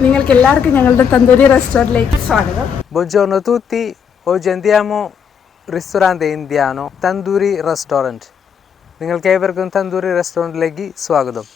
നിങ്ങൾക്ക് എല്ലാവർക്കും ഞങ്ങളുടെ തന്തൂരി റെസ്റ്റോറൻറ്റിലേക്ക് സ്വാഗതം. Buongiorno a tutti, oggi andiamo ristorante indiano Tandoori Restaurant. നിങ്ങൾക്ക് ഏവർക്കും തന്തൂരി റെസ്റ്റോറൻറ്റിലേക്ക് സ്വാഗതം.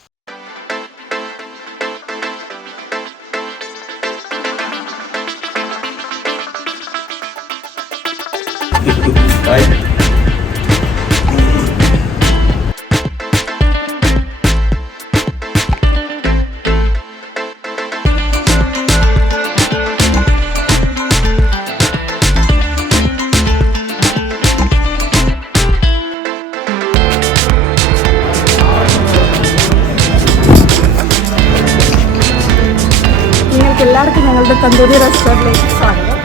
എല്ലാവർക്കും ഞങ്ങളുടെ തന്തൂരി റെസ്റ്റോറൻറ്റിലേക്ക് സ്വാഗതം.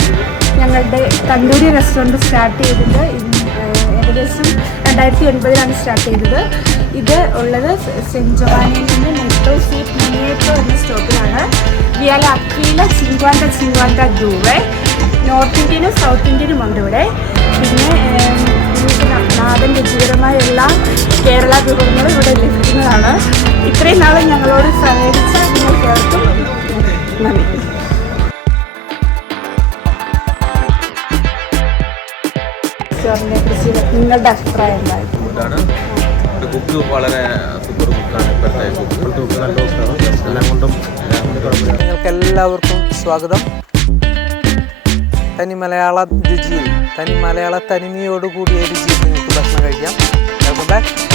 ഞങ്ങളുടെ തന്തൂരി റെസ്റ്റോറൻറ്റ് സ്റ്റാർട്ട് ചെയ്തത് ഏകദേശം 2009 സ്റ്റാർട്ട് ചെയ്തത്. ഇത് ഉള്ളത് സെൻറ്റ് ജോവാനയിൽ നിന്ന് മെട്രോ സീറ്റ് മിനിയേറ്റോ എന്ന സ്റ്റോപ്പിലാണ്. വിയാല അക്കീല ചിങ്വാൻഡ ദൂരെ. നോർത്ത് ഇന്ത്യനും സൗത്ത് ഇന്ത്യനും ഉണ്ട് ഇവിടെ. പിന്നെ നാടൻ രുചികരമായ എല്ലാ കേരള വിഭവങ്ങളും ഇവിടെ ലഭിക്കുന്നതാണ്. ഇത്രയും നാളും ഞങ്ങളോട് സഹകരിച്ച നിങ്ങൾക്കേവർക്കും നന്ദി. റെസ്റ്റോറൻറ്റിനെ കുറിച്ച് നിങ്ങളുടെ അഭിപ്രായം എന്തായിരുന്നു? കുക്ക് വളരെ സൂപ്പർ കുക്കാണ്. നിങ്ങൾക്ക് എല്ലാവർക്കും സ്വാഗതം. തനി മലയാള രുചിയിൽ തനിമയോടുകൂടിയ രുചിയിൽ നിങ്ങൾക്ക് ഭക്ഷണം കഴിക്കാം. Welcome back.